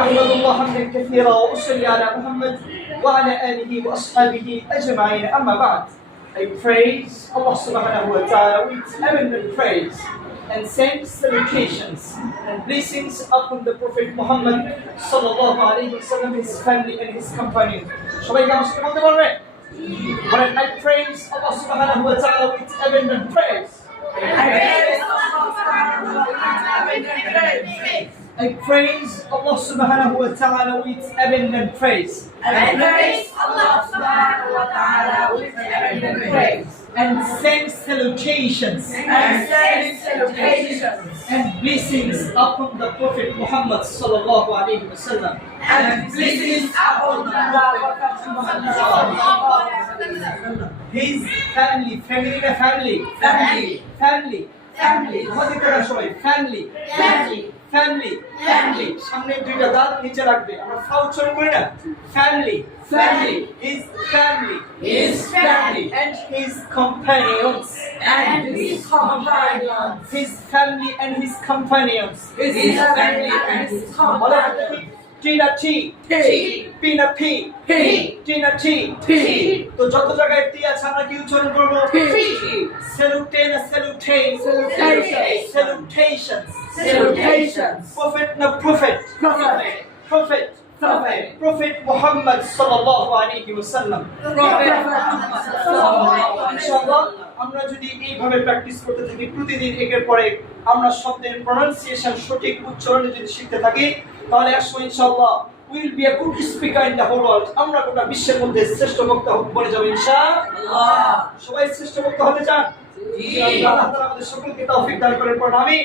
أحمد الله حمدا كثيرا وأصلي على محمد وعلى آله وأصحابه أجمعين. أما بعد, I praise Allah subhanahu wa ta'ala with eminent praise and send salutations and blessings upon the Prophet Muhammad sallallahu alayhi wa sallam, his family and his companions. সবাই কি আমার সাথে বলতে পারবে? বলেন, I praise Allah subhanahu wa ta'ala with eminent praise. I praise Allah subhanahu wa ta'ala with eminent praise. And send salutations and blessings upon the Prophet Muhammad sallallahu alayhi wa sallam. His family. সামনে দুইটা দাঁত নিচে রাখবে, আমরা ফাউ উচ্চারণ করি না। Family. His family and his companions. His family and his companions. Tina T. Pina P. Tina T. তো যত জায়গায় টি আছে আমরা কি উচ্চারণ করব? Salutations. Prophet Muhammad sallallahu alaihi wasallam. ইনশাআল্লাহ আমরা যদি এইভাবে প্র্যাকটিস করতে থাকি, প্রতিদিন একের পর এক আমরা শব্দের প্রনাউন্সিয়েশন সঠিক উচ্চারণে যদি শিখতে থাকি, তাহলে একসময় ইনশাআল্লাহ will be a good speaker in the whole world. আমরা গোটা বিশ্বের মধ্যে শ্রেষ্ঠ বক্তা বনে যাব ইনশাআল্লাহ। সবাই শ্রেষ্ঠ বক্তা হতে চান? জি। আল্লাহ তাআলা আমাদের সকলকে তৌফিক দান করেন। আমিন।